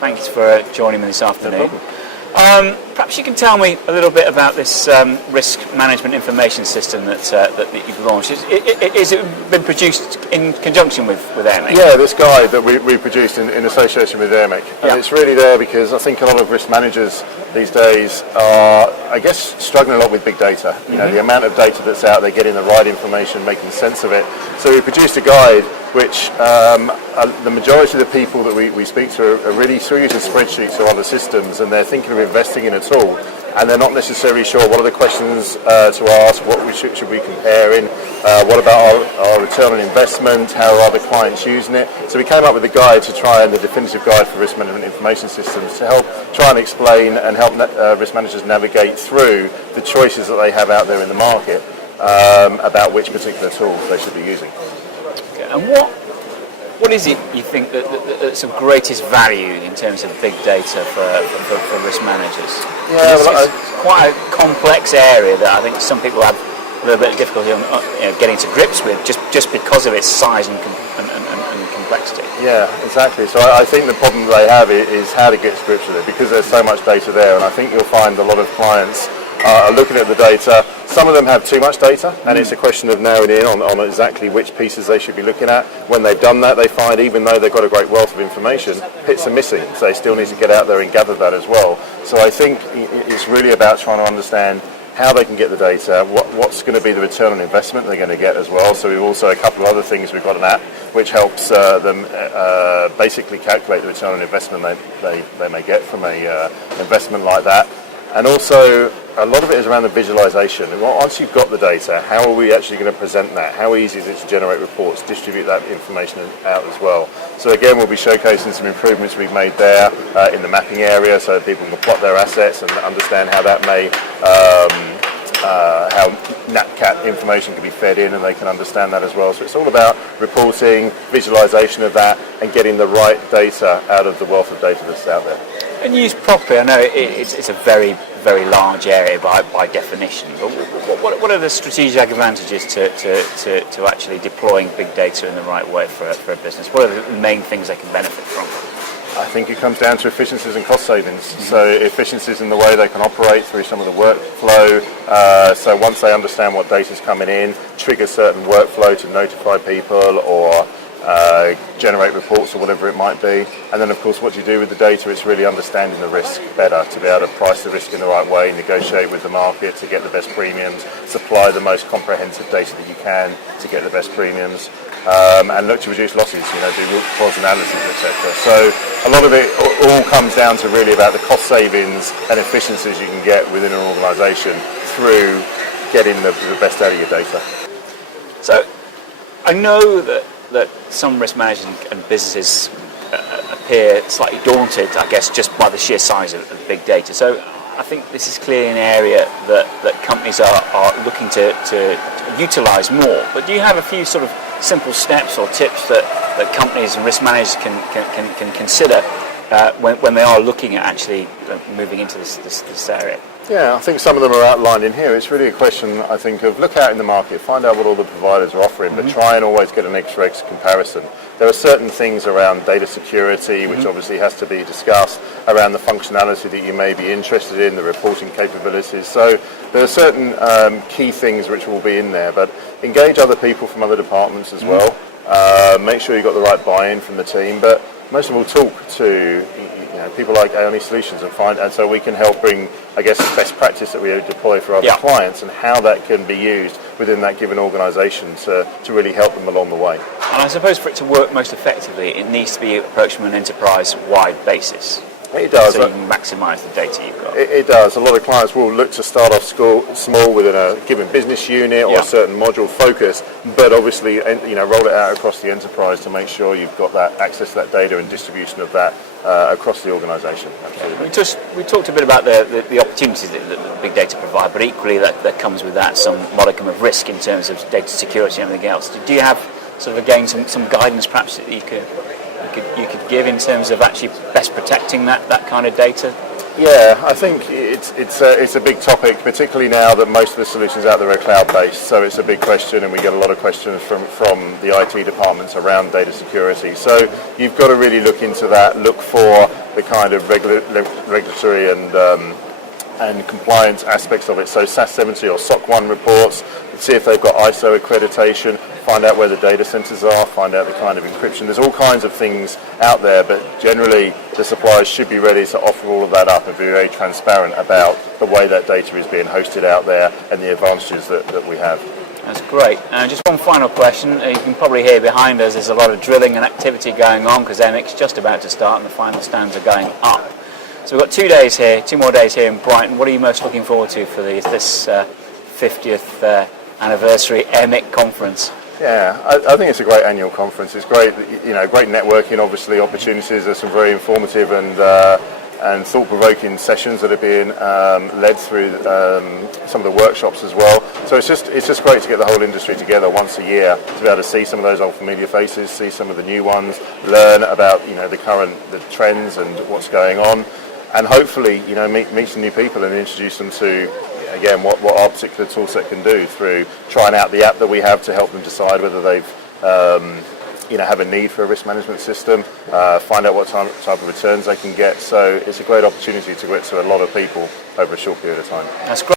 Thanks for joining me this afternoon. No Perhaps you can tell me a little bit about this risk management information system that you've launched. Is it been produced in conjunction with Airmic? Yeah, this guide that we produced in association with Airmic. And it's really there because I think a lot of risk managers these days are, I guess, struggling a lot with big data. You know, the amount of data that's out there, getting the right information, making sense of it. So we produced a guide which the majority of the people that we speak to are really still using spreadsheets or other systems, and they're thinking of investing in a tool, and they're not necessarily sure what are the questions to ask, what should we compare in, what about our return on investment, how are the clients using it. So we came up with a guide to try, and the definitive guide for risk management information systems, to help try and explain and help risk managers navigate through the choices that they have out there in the market about which particular tools they should be using. And what is it you think that's of greatest value in terms of big data for risk managers? Yeah, it's quite a complex area that I think some people have a little bit of difficulty on getting to grips with, just because of its size and complexity. Yeah, exactly. So I think the problem they have is how to get to grips with it, because there's so much data there, and I think you'll find a lot of clients are looking at the data. Some of them have too much data, and it's a question of narrowing in on exactly which pieces they should be looking at. When they've done that, they find even though they've got a great wealth of information, bits are missing, so they still need to get out there and gather that as well. So I think it's really about trying to understand how they can get the data, what's going to be the return on investment they're going to get as well. So we've also a couple of other things. We've got an app which helps them basically calculate the return on investment they may get from an investment like that. And also, a lot of it is around the visualization. And once you've got the data, how are we actually going to present that? How easy is it to generate reports, distribute that information out as well? So again, we'll be showcasing some improvements we've made there in the mapping area, so people can plot their assets and understand how that may, how NatCat information can be fed in, and they can understand that as well. So it's all about reporting, visualization of that, and getting the right data out of the wealth of data that's out there. And used properly, I know it's a very, very large area by definition, but what are the strategic advantages to actually deploying big data in the right way for a business? What are the main things they can benefit from? I think it comes down to efficiencies and cost savings. So efficiencies in the way they can operate through some of the workflow. So once they understand what data is coming in, trigger certain workflow to notify people or generate reports or whatever it might be. And then of course what you do with the data is really understanding the risk better, to be able to price the risk in the right way, negotiate with the market to get the best premiums, supply the most comprehensive data that you can to get the best premiums, and look to reduce losses, do root cause analysis, etc. So a lot of it all comes down to really about the cost savings and efficiencies you can get within an organisation through getting the best out of your data. So I know that some risk managers and businesses appear slightly daunted, I guess, just by the sheer size of big data. So I think this is clearly an area that companies are looking to utilise more. But do you have a few sort of simple steps or tips that companies and risk managers can consider when they are looking at actually moving into this area? Yeah, I think some of them are outlined in here. It's really a question, I think, of look out in the market, find out what all the providers are offering, but try and always get an X-to-X comparison. There are certain things around data security, which obviously has to be discussed, around the functionality that you may be interested in, the reporting capabilities. So there are certain key things which will be in there, but engage other people from other departments as well. Make sure you've got the right buy-in from the team, but most of all talk to people like eSolutions and so we can help bring, I guess, best practice that we deploy for other clients and how that can be used within that given organisation to really help them along the way. And I suppose for it to work most effectively, it needs to be approached from an enterprise-wide basis. It does. So you can maximise the data you've got. It does. A lot of clients will look to start off small within a given business unit or a certain module focus, but obviously roll it out across the enterprise to make sure you've got that access to that data and distribution of that across the organisation. Absolutely. We talked a bit about the opportunities that big data provide, but equally that comes with that some modicum of risk in terms of data security and everything else. Do you have sort of again some guidance perhaps that you could give in terms of actually best protecting that kind of data? Yeah, I think it's a big topic, particularly now that most of the solutions out there are cloud-based. So it's a big question, and we get a lot of questions from the IT departments around data security. So you've got to really look into that, look for the kind of regulatory and compliance aspects of it. So SAS 70 or SOC 1 reports, see if they've got ISO accreditation, find out where the data centers are, find out the kind of encryption. There's all kinds of things out there, but generally the suppliers should be ready to offer all of that up and be very transparent about the way that data is being hosted out there and the advantages that we have. That's great. Just one final question. You can probably hear behind us there's a lot of drilling and activity going on because Airmic's just about to start and the final stands are going up. So we've got 2 more days here in Brighton. What are you most looking forward to for this 50th anniversary Airmic conference? Yeah, I think it's a great annual conference. It's great, great networking, obviously, opportunities. There's some very informative and thought-provoking sessions that are being led through some of the workshops as well. So it's just great to get the whole industry together once a year to be able to see some of those old familiar faces, see some of the new ones, learn about the trends and what's going on, and hopefully meet some new people and introduce them to, again, what our particular tool set can do through trying out the app that we have to help them decide whether they've have a need for a risk management system, find out what type of returns they can get. So it's a great opportunity to get to a lot of people over a short period of time. That's great.